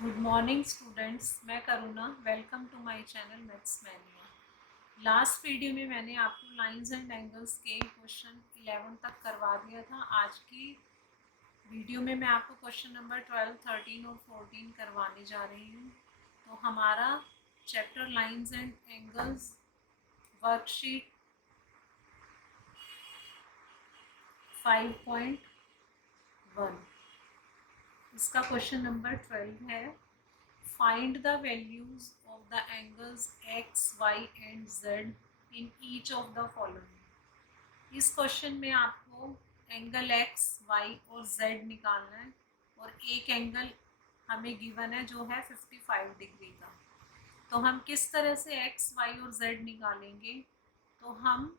Good morning students, मैं Karuna. Welcome to my channel maths mania. Last video में मैंने आपको लाइंस एंड एंगल्स के क्वेश्चन 11 तक करवा दिया था। आज की वीडियो में मैं आपको क्वेश्चन नंबर 12, 13 और 14 करवाने जा रही हूँ। तो हमारा chapter lines and angles worksheet 5.1, इसका क्वेश्चन नंबर 12 है। Find the values of the angles x, y and z in each of the following। इस क्वेश्चन में आपको एंगल x, y और z निकालना है और एक एंगल हमें गिवन है जो है 55 डिग्री का। तो हम किस तरह से x, y और z निकालेंगे? तो हम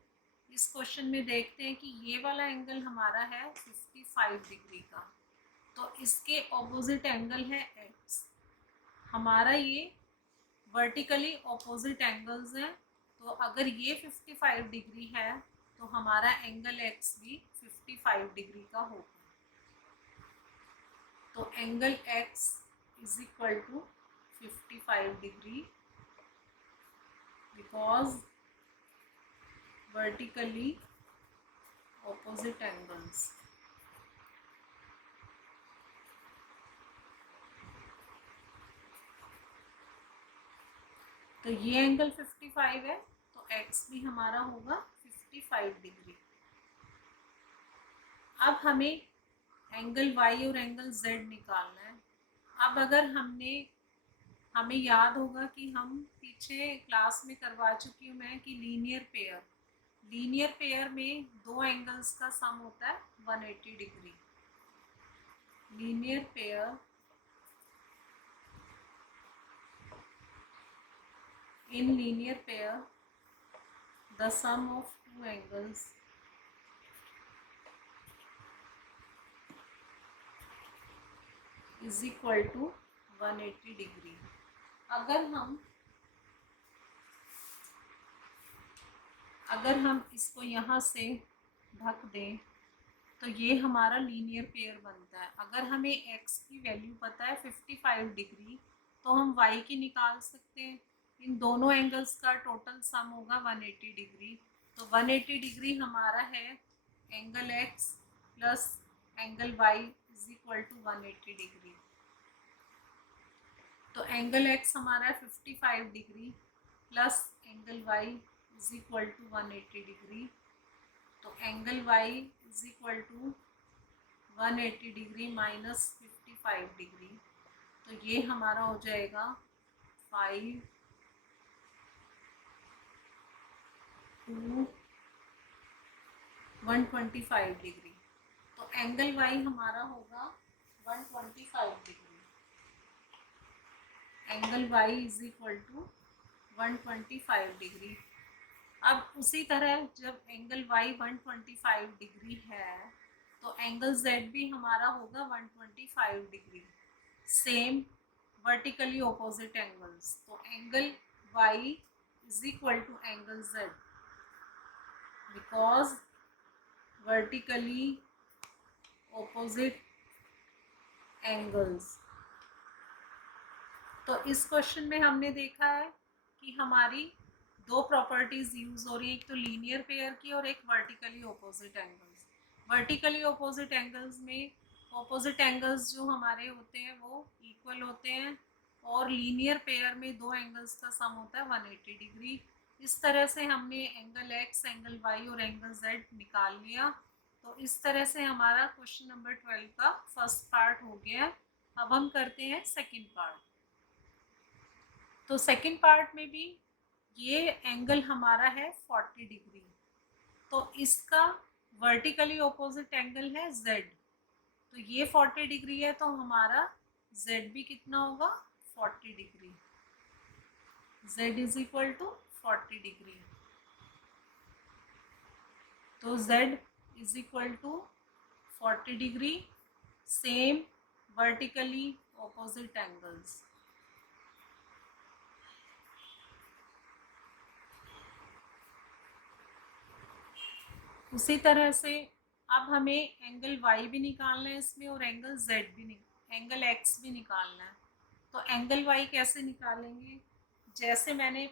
इस क्वेश्चन में देखते हैं कि ये वाला एंगल हमारा है 55 डिग्री का, तो इसके ऑपोजिट एंगल है x। हमारा ये वर्टिकली ऑपोजिट एंगल्स हैं, तो अगर ये 55 डिग्री है तो हमारा एंगल x भी 55 डिग्री का होगा। तो angle x is equal to 55 degree because vertically opposite angles. तो ये एंगल 55 है, तो x भी हमारा होगा 55 डिग्री। अब हमें एंगल y और एंगल z निकालना है। अब अगर हमें याद होगा कि हम पीछे क्लास में करवा चुकी हूँ मैं कि लीनियर पेयर में दो एंगल्स का सम होता है 180 degree. Linear pair in linear pair the sum of two angles is equal to 180 degree. अगर हम इसको यहाँ से ढक दें तो ये हमारा लीनियर पेयर बनता है। अगर हमें x की वैल्यू पता है 55 डिग्री, तो हम y की निकाल सकते हैं। इन दोनों एंगल्स का टोटल सम होगा 180 डिग्री। तो 180 डिग्री हमारा है angle x plus angle y is equal to 180 degree. तो एंगल x हमारा है 55 degree plus angle y is equal to 180 degree. तो angle y is equal to 180 degree minus 55 degree. तो ये हमारा हो जाएगा 5 टू 125 डिग्री। तो एंगल y हमारा होगा 125 degree. Angle y is equal to 125 degree. अब उसी तरह जब एंगल y 125 डिग्री है तो एंगल z भी हमारा होगा 125 degree. Same vertically opposite angles. तो angle y is equal to angle z because vertically opposite angles. तो इस क्वेश्चन में हमने देखा है कि हमारी दो प्रॉपर्टीज यूज हो रही है, एक तो लीनियर पेयर की और एक vertically opposite angles. Vertically opposite angles में ऑपोजिट एंगल्स जो हमारे होते हैं वो इक्वल होते हैं, और लीनियर पेयर में दो एंगल्स का सम होता है 180 डिग्री। इस तरह से हमने एंगल x, एंगल y और एंगल z निकाल लिया। तो इस तरह से हमारा क्वेश्चन नंबर 12 का फर्स्ट पार्ट हो गया। अब हम करते हैं सेकंड पार्ट। तो सेकंड पार्ट में भी ये एंगल हमारा है 40 डिग्री, तो इसका वर्टिकली ऑपोजिट एंगल है z। तो ये 40 डिग्री है, तो हमारा z भी कितना होगा 40 degree. z is equal to 40 degree. तो z is equal to 40 degree. Same vertically opposite angles. उसी तरह से अब हमें एंगल y भी निकालना है इसमें, और एंगल z भी एंगल x भी निकालना है। तो एंगल वाई कैसे निकालेंगे, जैसे मैंने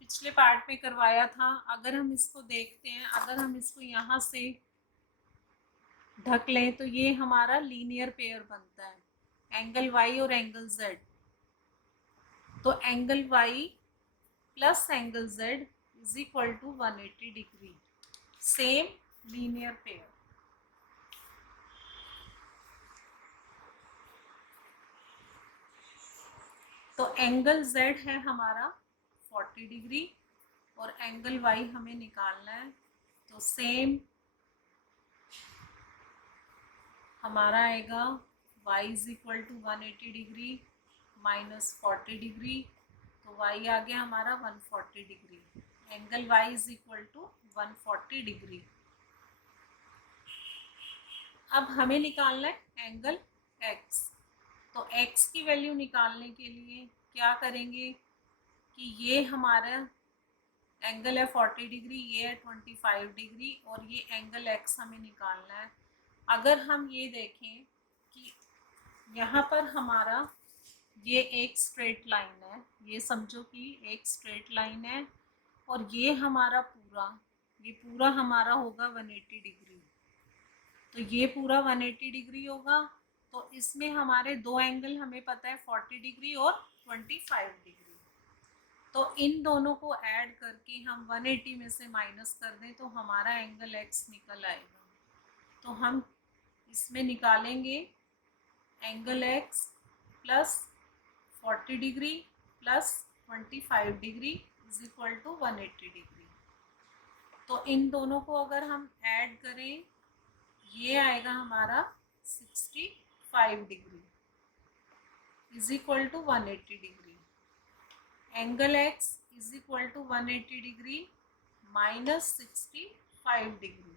पिछले पार्ट में करवाया था, अगर हम इसको देखते हैं, अगर हम इसको यहाँ से ढक लें तो ये हमारा लीनियर पेयर बनता है, एंगल वाई और एंगल जेड। तो angle y plus angle z is equal to 180 degree, same linear pair. तो एंगल जेड है हमारा 40 डिग्री और एंगल वाई हमें निकालना है, तो सेम हमारा आएगा y is equal to 180 degree minus 40 degree, तो y आ गया हमारा 140 degree, angle y is equal to 140 degree. अब हमें निकालना है एंगल x, तो x की वैल्यू निकालने के लिए क्या करेंगे कि ये हमारा एंगल है 40 डिग्री, ये है 25 डिग्री और ये एंगल x हमें निकालना है। अगर हम ये देखें कि यहाँ पर हमारा ये एक स्ट्रेट लाइन है, ये समझो कि एक स्ट्रेट लाइन है और ये हमारा पूरा हमारा होगा 180 डिग्री, तो ये पूरा 180 डिग्री होगा। तो इसमें हमारे दो एंगल हमें पता है 40 डिग्री और 25 डिग्री, तो इन दोनों को ऐड करके हम 180 में से माइनस कर दें तो हमारा एंगल x निकल आएगा। तो हम इसमें निकालेंगे angle x plus 40 degree plus 25 degree is equal to 180 degree. तो इन दोनों को अगर हम ऐड करें ये आएगा हमारा 65 degree is equal to 180 degree. Angle x is equal to 180 degree minus 65 degree,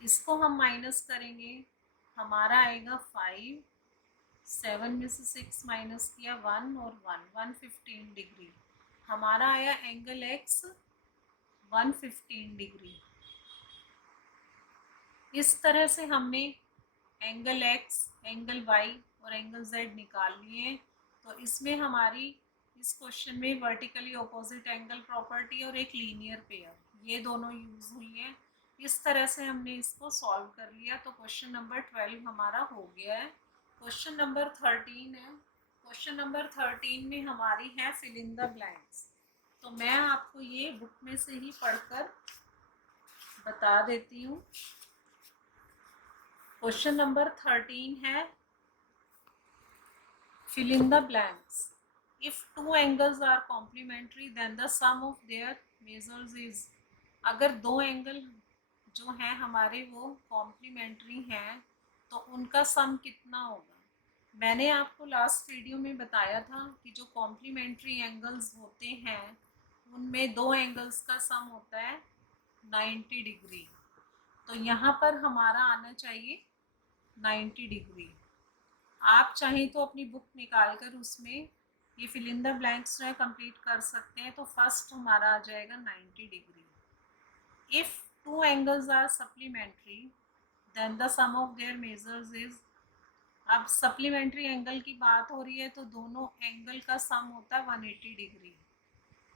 इसको हम माइनस करेंगे, हमारा आएगा 5, 7 में से 6 माइनस किया 1 और 115 डिग्री, हमारा आया एंगल x 115 डिग्री। इस तरह से हमने एंगल x, एंगल y और एंगल z निकाल लिए। तो इसमें हमारी इस क्वेश्चन में वर्टिकली ऑपोजिट एंगल प्रॉपर्टी और एक लीनियर पेयर ये दोनों यूज हुई हैं। इस तरह से हमने इसको सॉल्व कर लिया। तो क्वेश्चन नंबर 12 हमारा हो गया है। क्वेश्चन नंबर 13 है। क्वेश्चन नंबर 13 में हमारी है फिल इन द ब्लैंक्स। तो मैं आपको ये बुक में से ही पढ़कर बता देती हूँ। क्वेश्चन नंबर 13 है fill in the blanks. If two angles are complementary then the sum of their measures is, अगर दो एंगल जो हैं हमारे वो कॉम्प्लीमेंट्री हैं तो उनका सम कितना होगा। मैंने आपको लास्ट वीडियो में बताया था कि जो कॉम्प्लीमेंट्री एंगल्स होते हैं उनमें दो एंगल्स का सम होता है 90 डिग्री। तो यहाँ पर हमारा आना चाहिए 90 डिग्री। आप चाहें तो अपनी बुक निकाल कर उसमें ये फिल इन द ब्लैंक्स जो है कंप्लीट कर सकते हैं। तो फर्स्ट हमारा आ जाएगा 90 degree. If two angles are supplementary then the sum of their measures is, अब सप्लीमेंट्री एंगल की बात हो रही है तो दोनों एंगल का सम होता है 180 डिग्री,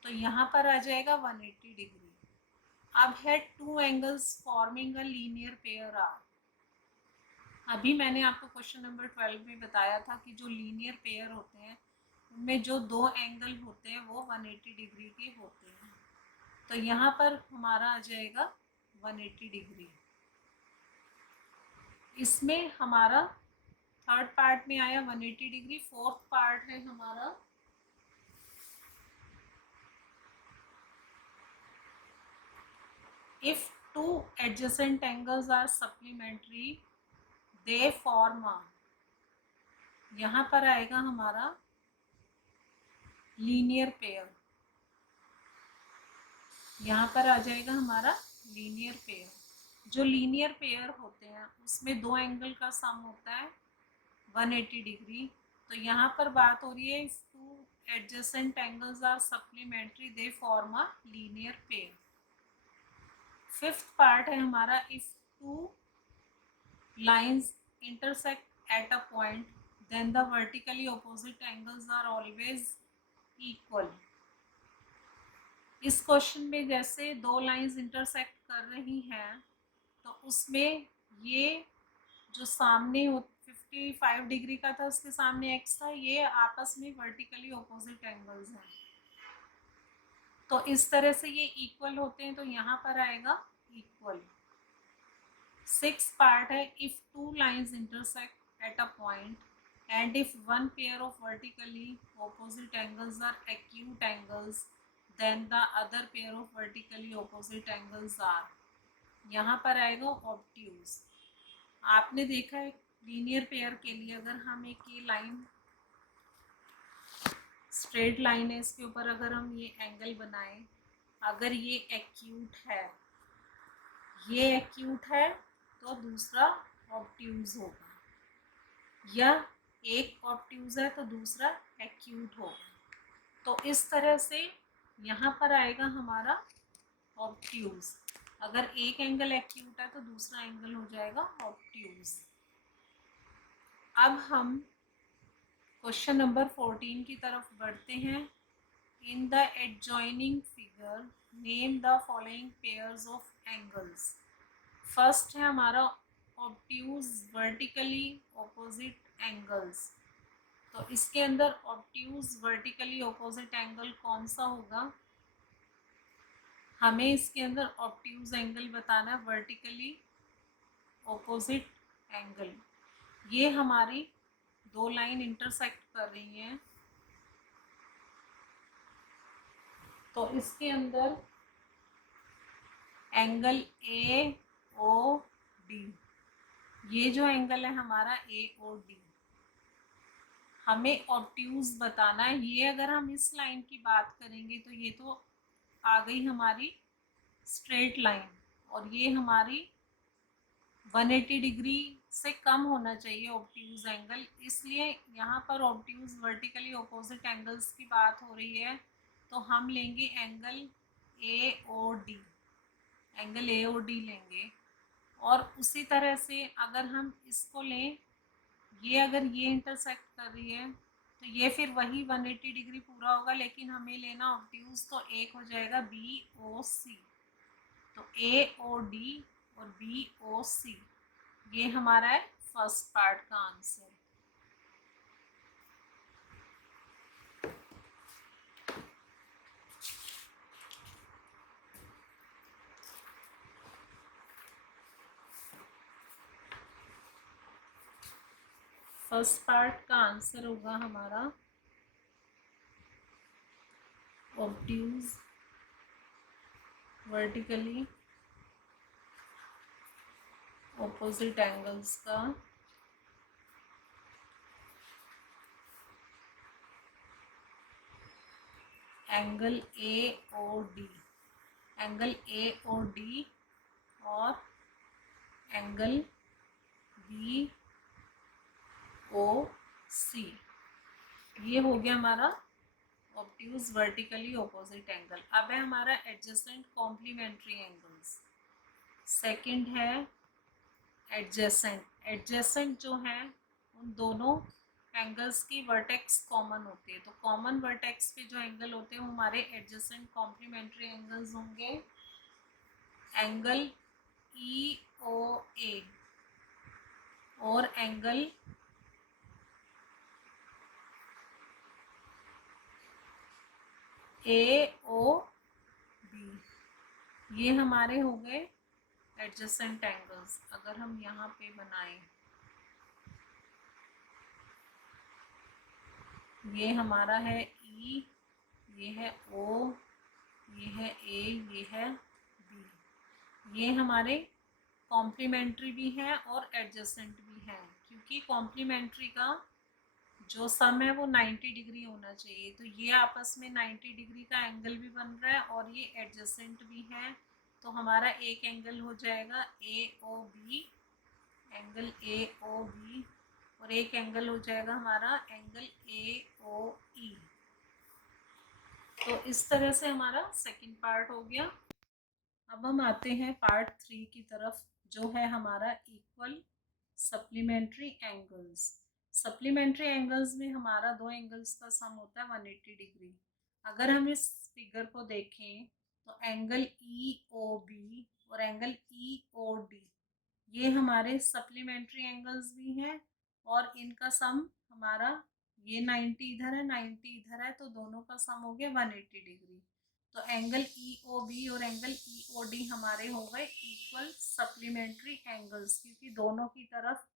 तो यहाँ पर आ जाएगा 180 डिग्री। अब है two angles forming a linear pair are. अभी मैंने आपको क्वेश्चन नंबर 12 में बताया था कि जो लीनियर पेयर होते हैं उनमें जो दो एंगल होते हैं वो 180 डिग्री के होते हैं। तो यहाँ पर हमारा आ जाएगा 180 डिग्री। इसमें हमारा थर्ड पार्ट में आया 180 डिग्री। फोर्थ पार्ट है हमारा if two adjacent angles are supplementary they form a, यहाँ पर आएगा हमारा लीनियर पेयर, यहाँ पर आ जाएगा हमारा लीनियर पेयर। जो लीनियर पेयर होते हैं उसमें दो एंगल का सम होता है 180 डिग्री। तो यहाँ पर बात हो रही है if two adjacent angles are supplementary they form a linear pair. Fifth part है हमारा if two lines intersect at a point then the vertically opposite angles are always equal. इस क्वेश्चन में जैसे दो लाइंस इंटरसेक्ट कर रही हैं तो उसमें ये जो सामने 55 डिग्री का था उसके सामने x था, ये आपस में वर्टिकली ऑपोजिट एंगल्स हैं, तो इस तरह से ये इक्वल होते हैं, तो यहाँ पर आएगा इक्वल। 6th पार्ट है, if two lines intersect at a point and if one pair of vertically opposite angles are acute angles then the other pair of vertically opposite angles are, यहाँ पर आएगा obtuse। आपने देखा है linear pair के लिए अगर हम एक ये लाइन स्ट्रेट लाइन है, इसके ऊपर अगर हम ये एंगल बनाएं, अगर ये एक्यूट है, ये एक्यूट है तो दूसरा ऑब्ट्यूज होगा, या एक ऑब्ट्यूज है तो दूसरा एक्यूट होगा। तो इस तरह से यहाँ पर आएगा हमारा ऑब्ट्यूज। अगर एक एंगल एक्यूट है तो दूसरा एंगल हो जाएगा ऑब्ट्यूज। अब हम क्वेश्चन नंबर 14 की तरफ बढ़ते हैं। In the adjoining figure name the following pairs of angles. First है हमारा ऑब्ट्यूज वर्टिकली ऑपोजिट एंगल्स, तो इसके अंदर ऑब्ट्यूज वर्टिकली ऑपोजिट एंगल कौन सा होगा? हमें इसके अंदर ऑब्ट्यूज एंगल बताना है, वर्टिकली ऑपोजिट एंगल। ये हमारी दो लाइन इंटरसेक्ट कर रही हैं, तो इसके अंदर एंगल ए ओ डी, ये जो एंगल है हमारा ए ओ डी, हमें ऑब्ट्यूज बताना है। ये अगर हम इस लाइन की बात करेंगे तो ये तो आ गई हमारी स्ट्रेट लाइन, और ये हमारी 180 डिग्री से कम होना चाहिए ऑब्ट्यूज एंगल, इसलिए यहाँ पर ऑब्ट्यूज वर्टिकली ऑपोजिट एंगल्स की बात हो रही है, तो हम लेंगे angle A O D, angle A O D लेंगे। और उसी तरह से अगर हम इसको लें, ये अगर ये इंटरसेक्ट कर रही है तो ये फिर वही 180 डिग्री पूरा होगा, लेकिन हमें लेना ऑब्ट्यूज, तो एक हो जाएगा बी ओ सी। तो ए ओ डी और बी ओ सी, ये हमारा है फर्स्ट पार्ट का आंसर। फर्स्ट पार्ट का आंसर होगा हमारा ऑब्ट्यूज वर्टिकली ऑपोजिट एंगल्स का angle A O D, angle A O D और एंगल बी ओ सी, ये हो गया हमारा ऑब्ट्यूज वर्टिकली ऑपोजिट एंगल। अब है हमारा एडजेसेंट कॉम्प्लीमेंट्री एंगल्स। सेकंड है एडजेसेंट। एडजेसेंट जो है उन दोनों एंगल्स की वर्टेक्स कॉमन होती है, तो कॉमन वर्टेक्स पे जो एंगल होते हैं वो हमारे एडजेसेंट कॉम्प्लीमेंट्री एंगल्स होंगे। एंगल ई ओ ए और एंगल ए ओ बी, ये हमारे हो गए एडजेसेंट एंगल्स। अगर हम यहाँ पे बनाएं, ये हमारा है ई, ये है ओ, ये है ए, ये है बी, ये हमारे कॉम्प्लीमेंट्री भी हैं और एडजेसेंट भी हैं, क्योंकि कॉम्प्लीमेंट्री का जो सम है वो 90 डिग्री होना चाहिए, तो ये आपस में 90 डिग्री का एंगल भी बन रहा है और ये एडजेसेंट भी है, तो हमारा एक एंगल हो जाएगा A O B, angle A O B, और एक एंगल हो जाएगा हमारा एंगल ए ओ ई। तो इस तरह से हमारा सेकंड पार्ट हो गया। अब हम आते हैं पार्ट 3 की तरफ, जो है हमारा equal supplementary angles. Supplementary angles में हमारा दो एंगल्स का सम होता है 180 डिग्री। अगर हम इस फिगर को देखें तो एंगल ई ओ बी और एंगल ई ओ डी ये हमारे सप्लीमेंट्री एंगल्स भी हैं और इनका सम हमारा ये 90 इधर है 90 इधर है, तो दोनों का सम हो गया 180 डिग्री। तो एंगल ई ओ बी और एंगल ई ओ डी हमारे हो गए इक्वल सप्लीमेंट्री एंगल्स, क्योंकि दोनों की तरफ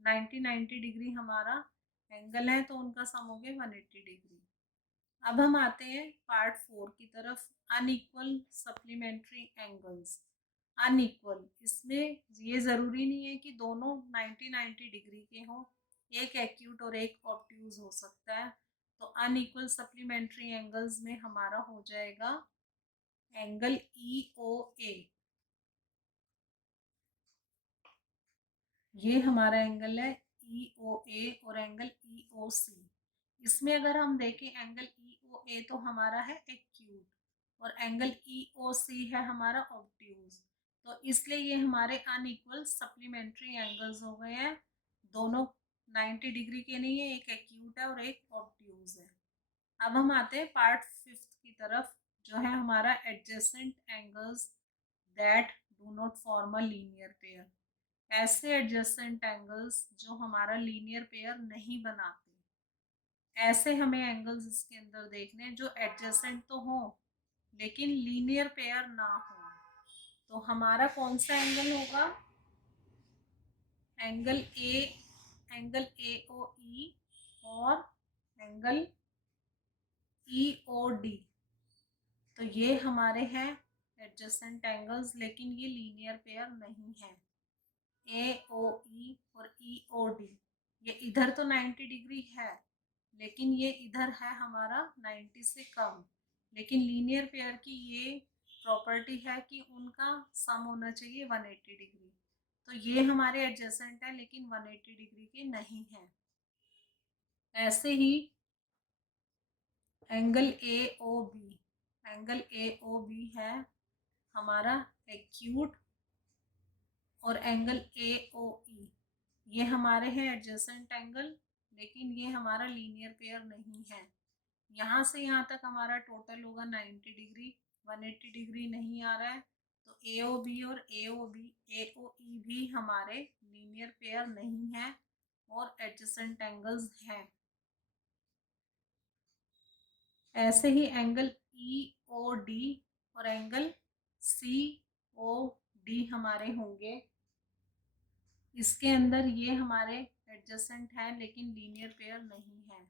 90 डिग्री हमारा एंगल है, तो उनका सम हो गया 180 डिग्री। अब हम आते हैं पार्ट 4 की तरफ, अनइक्वल सप्लीमेंट्री एंगल्स। अनइक्वल, इसमें ये ज़रूरी नहीं है कि दोनों 90 डिग्री के हों, एक एक्यूट और एक ऑब्ट्यूज हो सकता है। तो अनइक्वल सप्लीमेंट्री एंगल्स में हमारा हो जाएगा एंगल ई ओ ए, ये हमारा एंगल है ई ओ ए, और एंगल ई ओ सी। इसमें अगर हम देखें एंगल ई ओ ए तो हमारा है एक्यूट और एंगल ई ओ सी है हमारा ऑब्ट्यूज। तो इसलिए ये हमारे अनइक्वल सप्लीमेंट्री एंगल्स हो गए हैं। दोनों 90 डिग्री के नहीं है, एक एक्यूट है और एक ऑब्ट्यूज है। अब हम आते हैं पार्ट 5 की तरफ, जो है हमारा adjacent angles that do not form a linear pair. ऐसे एडजेसेंट एंगल्स जो हमारा लीनियर पेयर नहीं बनाते, ऐसे हमें एंगल्स इसके अंदर देखने हैं जो एडजेसेंट तो हो लेकिन लीनियर पेयर ना हो। तो हमारा कौन सा एंगल होगा? एंगल ए ओ ई और एंगल ई ओ डी। तो ये हमारे हैं एडजेसेंट एंगल्स, लेकिन ये लीनियर पेयर नहीं है। ए ओ ई और ई ओ डी, ये इधर तो 90 डिग्री है लेकिन ये इधर है हमारा 90 से कम। लेकिन लीनियर पेयर की ये प्रॉपर्टी है कि उनका सम होना चाहिए 180 डिग्री। तो ये हमारे एडजेसेंट है लेकिन 180 डिग्री के नहीं है। ऐसे ही angle A O B, angle A O B है हमारा एक्यूट और एंगल ए ओ ई ये हमारे हैं एडजेसेंट एंगल, लेकिन ये हमारा लीनियर पेयर नहीं है। यहाँ से यहाँ तक हमारा टोटल होगा 90 डिग्री, 180 डिग्री नहीं आ रहा है। तो ए ओ बी और ए ओ ई भी हमारे लीनियर पेयर नहीं है और एडजेसेंट एंगल्स हैं। ऐसे ही एंगल ई ओ डी और एंगल सी ओ डी हमारे होंगे। इसके अंदर ये हमारे एडजेसेंट हैं लेकिन लीनियर पेयर नहीं है।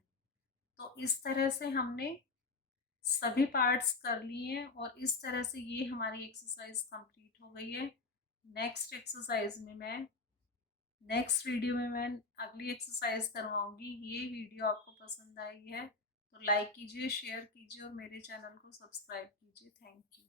तो इस तरह से हमने सभी पार्ट्स कर लिए हैं और इस तरह से ये हमारी एक्सरसाइज कंप्लीट हो गई है। नेक्स्ट एक्सरसाइज में मैं नेक्स्ट वीडियो में मैं अगली एक्सरसाइज करवाऊंगी। ये वीडियो आपको पसंद आई है तो लाइक कीजिए, शेयर कीजिए और मेरे चैनल को सब्सक्राइब कीजिए। Thank you.